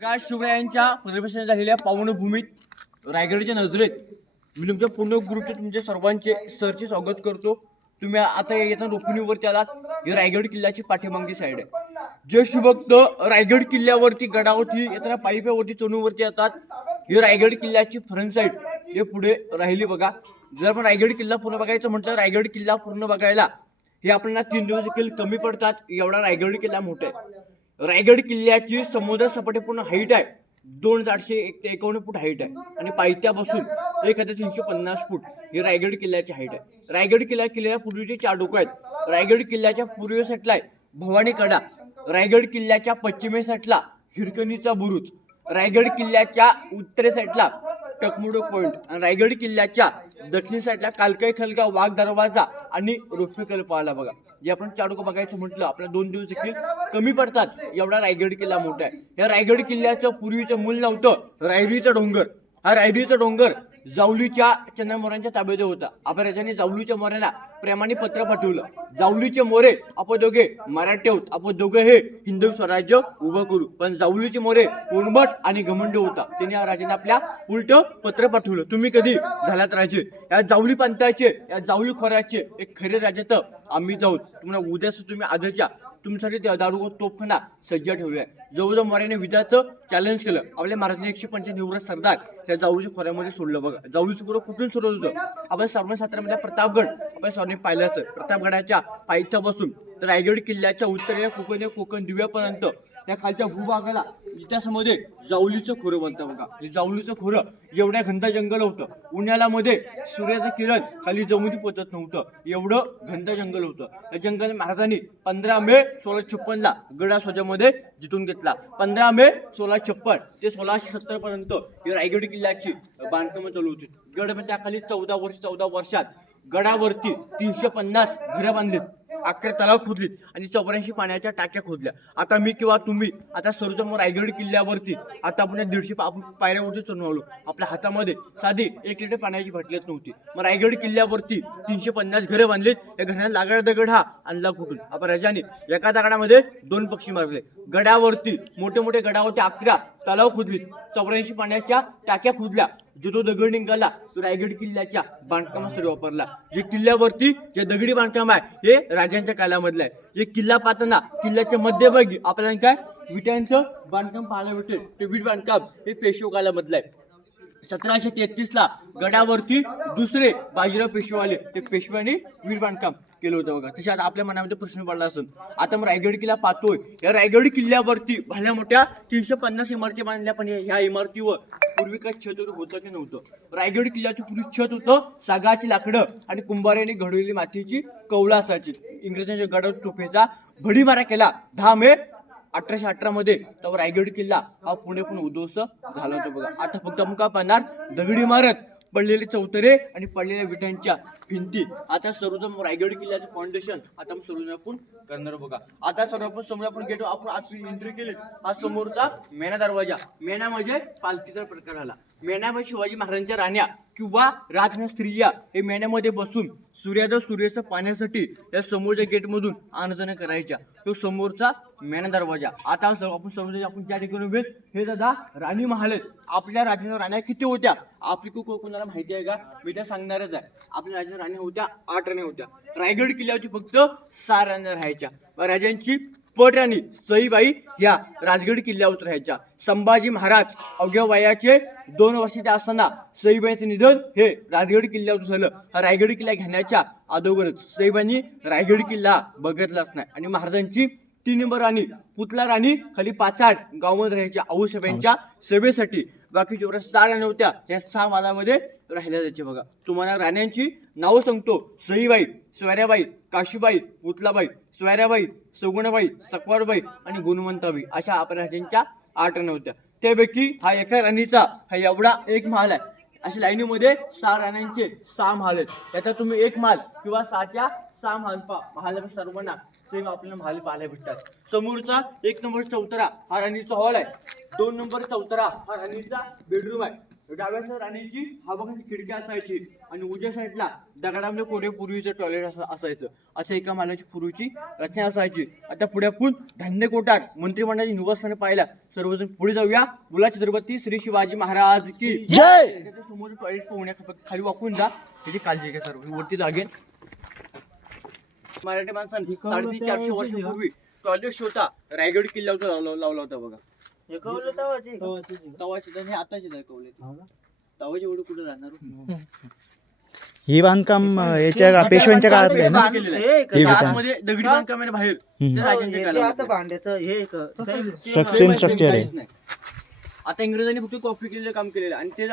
प्रकाश शुभ्रायांच्या प्रदर्शन झालेल्या पावनभूमीत रायगडच्या नजरेत मी तुमच्या पूर्ण ग्रुपचे तुमचे सर्वांचे सरचे स्वागत करतो। तुम्ही आता येताना रोपणीवरती आलात। ही रायगड किल्ल्याची पाठीमागची साईड आहे। जे शुभक्त रायगड किल्ल्यावरती गडावरती येताना पायीपावरती चढूनवरती येतात। ही रायगड किल्ल्याची फ्रंट साईड हे पुढे राहिली बघा। जर आपण रायगड किल्ला पूर्ण बघायचं म्हटलं, रायगड किल्ला पूर्ण बघायला हे आपल्याला 3 दिवस देखील कमी पडतात। एवढा रायगड किल्ला मोठा आहे। रायगड किल्ल्याची समुद्र सपाटी पूर्ण हाईट आहे 2851 फूट हाईट आहे आणि पायथ्यापासून 1350 फूट ही रायगड किल्ल्याची हाईट आहे। रायगड किल्ल्याच्या पूर्वीचे 4 डोकं आहेत। रायगड किल्ल्याच्या पूर्व साईडला आहे भवानी कडा, रायगड किल्ल्याच्या पश्चिमे साईडला हिरकणीचा बुरुज, रायगड किल्ल्याच्या उत्तरे साईडला टकमुडो पॉइंट आणि रायगड किल्ल्याच्या दक्षिण साईडला कालकाई खलगाव, वाघ दरवाजा आणि रोफेकल पाहायला बघा। जे आपण 4 डोकं बघायचं म्हटलं आपल्याला 2 दिवस देखील कमी पडतात। एवढा रायगड किल्ला मोठा आहे। या रायगड किल्ल्याचं पूर्वीचं मूल नव्हतं रायरीचा डोंगर। हा रायरीचा डोंगर जावलीच्या चंद्रमोऱ्यांच्या ताब्यात होता। आपल्या राजाने जावलीच्या मोऱ्यांना प्रेमाने पत्र पाठवलं, जावलीचे मोरे आपण दोघे मराठी आहोत, आपण दोघे हे हिंदू स्वराज्य उभं करू। पण जावलीचे मोरे उर्मट आणि घमंड होता। त्याने या राजाने आपल्या उलट पत्र पाठवलं, तुम्ही कधी झालात राजे, या जावली पंथाचे या जावली खोऱ्याचे एक खरे राजे तर आम्ही जाऊ। तुम्हाला उद्याच तुम्ही आजच्या तुमच्यासाठी दारू तोफखाना सज्ज ठेवलाय। जवळजवळ मोऱ्याने विजाचं चॅलेंज केलं। आपल्या महाराजांनी 195 निवृत्त सरदार त्या जावलीच्या खोऱ्यामध्ये सोडलं बघा। जावलीचं पुढं कुठून सुरू होतं आपण 717 प्रतापगड आपण सर्वांनी पाहिलं असेल। प्रतापगडाच्या पायथ्यापासून तर रायगड किल्ल्याच्या उत्तरेला कोकण दिव्यापर्यंत त्या खालच्या भूभागाला इतिहासामध्ये जावलीचं खोरं बनतं बघा। हे जावलीचं खोरं एवढ्या घनदाट जंगल होतं। उन्हाळ्यामध्ये सूर्याचं किरण खाली जमिनी पोचत नव्हतं, एवढं घनदाट जंगल होतं। या जंगल महाराजांनी 15 मे 1656 गडास्वाजामध्ये जिथून घेतला। 15 मे 1656 ते 1670 पर्यंत ही रायगड किल्ल्याची बांधकामं चालू होती। गड म्हणजे खाली 14 वर्षात गडावरती 350 घरं बांधलीत, 11 तलाव खोदलीत आणि 84 पाण्याच्या टाक्या खोदल्या। आता मी किंवा तुम्ही आता सर्वजण रायगड किल्ल्यावरती आता आपण 150 पायऱ्यावरती चढून आलो। आपल्या हातामध्ये साधी 1 लिटर पाण्याची बाटलीच नव्हती। मग रायगड किल्ल्यावरती 350 घरं बांधलीत। या घराला लागणारा दगड हा आणला कुठून? आपण राजाने एका दगडामध्ये 2 पक्षी मारले। गडावरती मोठे गडावरती 11 तलाव खोदलीत, 84 पाण्याच्या टाक्या खोदल्या। जो तो दगड निघाला तो रायगड किल्ल्याच्या बांधकामासाठी वापरला। जे किल्ल्यावरती जे दगडी बांधकाम आहे हे राजांच्या काळामधलं आहे। जे किल्ला पाहताना किल्ल्याच्या मध्यभागी आपल्याला काय विटांचं बांधकाम पाहायला भेटेल, ते वीट बांधकाम हे पेशवे काळामधलं आहे। 1733 गडावरती दुसरे बाजीराव पेशवे आले, ते पेशव्यांनी वीट बांधकाम केलं होतं बघा। तसे आता आपल्या मनामध्ये प्रश्न पडला असेल, आता मग रायगड किल्ला पाहतोय, या रायगड किल्ल्यावरती भल्या मोठ्या 350 इमारती बांधल्या, पण ह्या इमारतीवर पूर्वी काय छत होतं की नव्हतं? रायगड किल्ल्याचं पूर्वी छत होतं सागाची लाकडं आणि कुंभाराने घडवलेली मातीची कौला असायची। इंग्रजांच्या गडावर तोफेचा भडीमारा केला 10 मे 1818 मध्ये, तर रायगड किल्ला हा पुणे उद्ध्वस्त झाला होता बघा। आता फक्त आपण काय पाहणार दगडी इमारत, पडलेले चौतरे आणि पडलेल्या विटांच्या भिंती। आता सर्वजण रायगड किल्ल्याचं फाउंडेशन आता आपण सर्वजण करणार बघा। आता सर्वप्रथम समोर आपण गेट आपण आज एंट्री केली, हा समोरचा मेणा दरवाजा। मेणा म्हणजे पालखीचा प्रकार आला। मेणा म्हणजे शिवाजी महाराजांच्या राण्या किंवा राजकन्या स्त्रिया हे मेण्यामध्ये बसून सूर्याचं पाण्यासाठी या समोरच्या गेट मधून आणजाण करायच्या, तो समोरचा मेणा दरवाजा। आता आपण समोर आपण ज्या ठिकाणी उभे हे दादा राणी महाल आहेत। आपल्या राजाच्या राण्या किती होत्या आपली कोणाला माहिती आहे का? मी त्या सांगणारच आहे। आपल्या राजाच्या राण्या होत्या 8 राण्या होत्या। रायगड किल्ल्यावरती फक्त 6 राण्या राहायच्या। राजांची पट राणी सईबाई या राजगड किल्ल्यावर राहायच्या। संभाजी महाराज अवघ्या वयाचे 2 वर्षाचे असताना सईबाईंचे निधन हे राजगड किल्ल्यावर झालं। हा रायगड किल्ला घेण्याच्या अगोदरच सईबाईंनी रायगड किल्ला बघितलाच नाही आणि महाराजांची 3 नंबर राणी पुतला राणी खाली पाचाड गावामध्ये राहायच्या आऊसाहेबांच्या सेवेसाठी। बाकी जेवढ्या 6 राण्या होत्या या 6 मालामध्ये राहिल्या जायचे बघा। तुम्हाला राण्यांची नावं सांगतो, सईबाई, सोयऱ्याबाई, काशीबाई, पुतलाबाई, सोयऱ्याबाई, सगुणाबाई, सकवारबाई आणि गुणवंताबाई अशा आपल्या राजांच्या 8 राण्या होत्या। त्यापैकी हा एका राणीचा हा एवढा एक महाल आहे। अशा लाईनीमध्ये 6 राण्यांचे 6 महाल आहेत। याचा तुम्ही एक महाल किंवा 6च्या 6 महाल सर्वांना सेम आपल्याला महाल पाहायला भेटतात। समोरचा 1 नंबर चौतरा हा राणीचा हॉल आहे। 2 नंबर चौतरा हा राणीचा बेडरूम आहे। डाव्या साईड राणीची हा बघा खिडकी असायची आणि उजव्या साईडला दगडामध्ये कोरे पूर्वीचं टॉयलेट असायचं. असं एका मालाची पूर्वीची रचना असायची. आता पुढे आपण धान्य कोठार मंत्रिमंडळाची निवासस्थाने पाहिला. सर्वजण पुढे जाऊया. बोला छत्रपती श्री शिवाजी महाराज की जय. त्याच्या समोर टॉयलेट पोहण्या खाली वाकून जा, त्याची काळजी घ्या. सर्व वरती लागेल. मराठी माणसांनी 450 वर्षापूर्वी टॉयलेट शोधा रायगड किल्ल्यावर लावला होता बघा. तवाची हे आताची कवले तवाची एवढं कुठं जाणार. ही बांधकाम याच्या पेशव्यांच्या काळात आहे ना. हे आतमध्ये दगडी बांधकाम आहे ना बाहेर, ते राजांच्या काळात. स्ट्रक्चर आहे. आता इंग्रजांनी फक्त कॉपी केलेलं काम केलेलं आणि ते